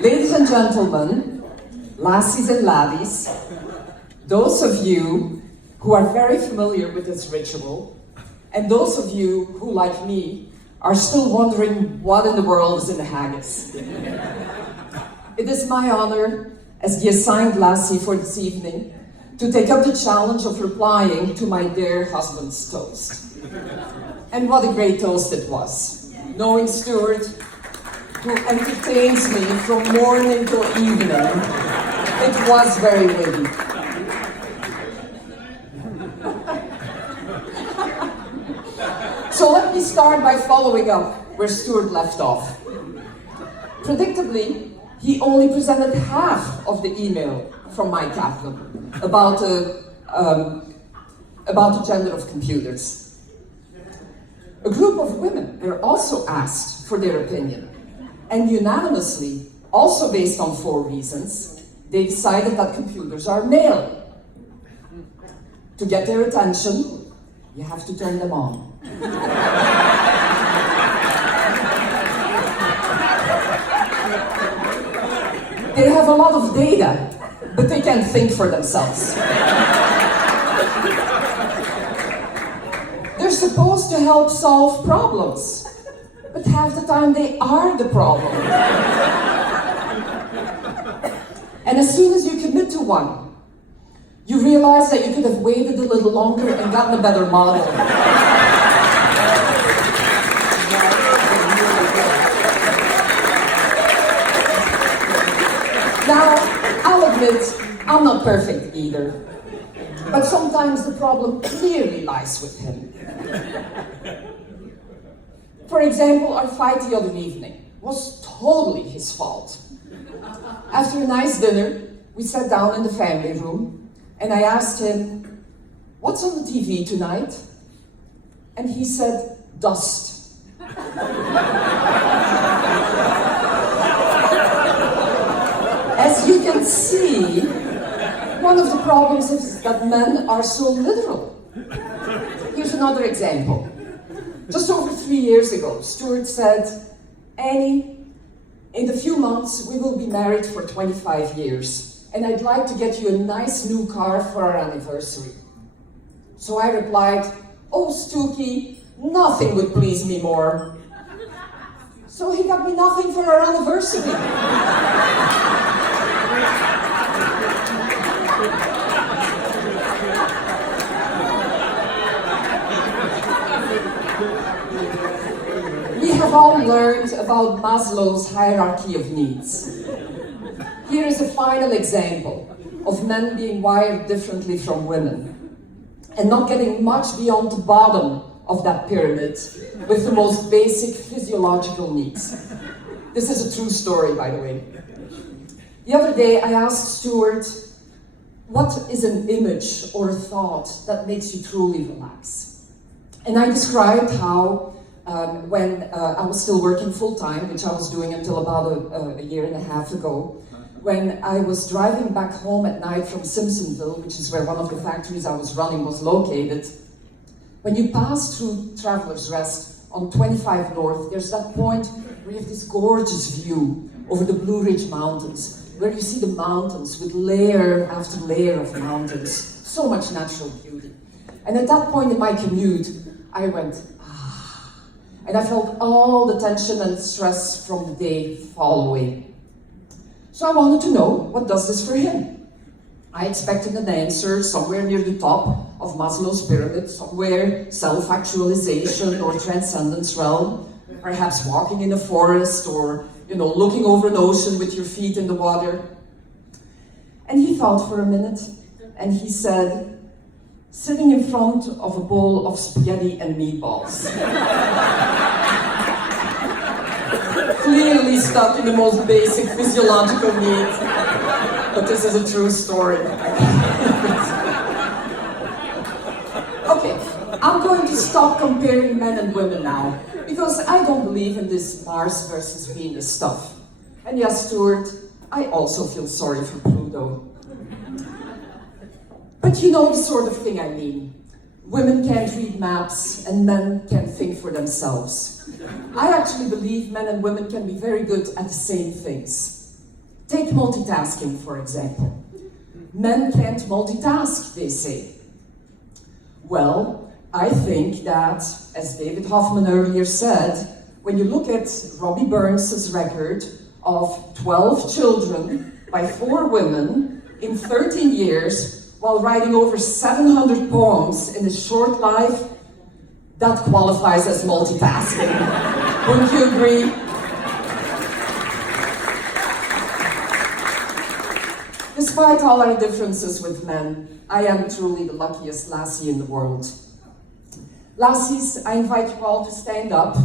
Ladies and gentlemen, lassies and laddies, those of you who are very familiar with this ritual, and those of you who, like me, are still wondering what in the world is in the haggis. It is my honor, as the assigned lassie for this evening, to take up the challenge of replying to my dear husband's toast. And what a great toast it was, knowing Stuart, who entertains me from morning till evening. It was very witty. So let me start by following up where Stuart left off. Predictably, he only presented half of the email from my captain about the gender of computers. A group of women were also asked for their opinion, and unanimously, also based on 4 reasons, they decided that computers are male. To get their attention, you have to turn them on. They have a lot of data, but they can't think for themselves. They're supposed to help solve problems, but half the time they are the problem. And as soon as you commit to one, you realize that you could have waited a little longer and gotten a better model. Now, I'll admit, I'm not perfect either. But sometimes the problem clearly lies with him. For example, our fight the other evening was totally his fault. After a nice dinner, we sat down in the family room, and I asked him, "What's on the TV tonight?" And he said, "Dust." As you can see, one of the problems is that men are so literal. Here's another example. Just over 3 years ago, Stuart said, "Annie, in a few months we will be married for 25 years, and I'd like to get you a nice new car for our anniversary." So I replied, "Oh, Stookie, nothing would please me more." So he got me nothing for our anniversary. We have all learned about Maslow's hierarchy of needs. Here is a final example of men being wired differently from women and not getting much beyond the bottom of that pyramid with the most basic physiological needs. This is a true story, by the way. The other day I asked Stuart, what is an image or a thought that makes you truly relax? And I described how when I was still working full-time, which I was doing until about a year and a half ago, when I was driving back home at night from Simpsonville, which is where one of the factories I was running was located, when you pass through Travelers Rest on 25 North, there's that point where you have this gorgeous view over the Blue Ridge Mountains, where you see the mountains with layer after layer of mountains. So much natural beauty. And at that point in my commute, I went, ah, and I felt all the tension and stress from the day fall away. So I wanted to know, what does this for him? I expected an answer somewhere near the top of Maslow's pyramid, somewhere self-actualization or transcendence realm, perhaps walking in a forest or, looking over an ocean with your feet in the water. And he thought for a minute, and he said, sitting in front of a bowl of spaghetti and meatballs. Clearly stuck in the most basic physiological need. But this is a true story. Okay, I'm going to stop comparing men and women now, because I don't believe in this Mars versus Venus stuff. And yes, Stuart, I also feel sorry for Pluto. But you know the sort of thing I mean. women can't read maps and men can't think for themselves. I actually believe men and women can be very good at the same things. Take multitasking, for example. Men can't multitask, they say. Well, I think that, as David Hoffman earlier said, when you look at Robbie Burns' record of 12 children by 4 women in 13 years, while writing over 700 poems in his short life, that qualifies as multitasking. Wouldn't you agree? Despite all our differences with men, I am truly the luckiest lassie in the world. Lassies, I invite you all to stand up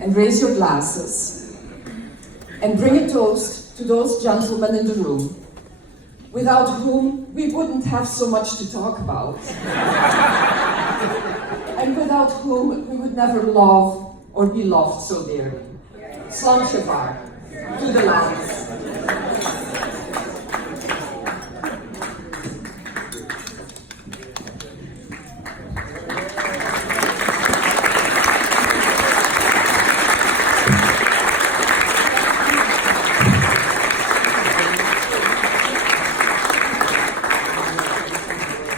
and raise your glasses and bring a toast to those gentlemen in the room, without whom we wouldn't have so much to talk about, and without whom we would never love or be loved so dearly. Slam Shavar, to the lands.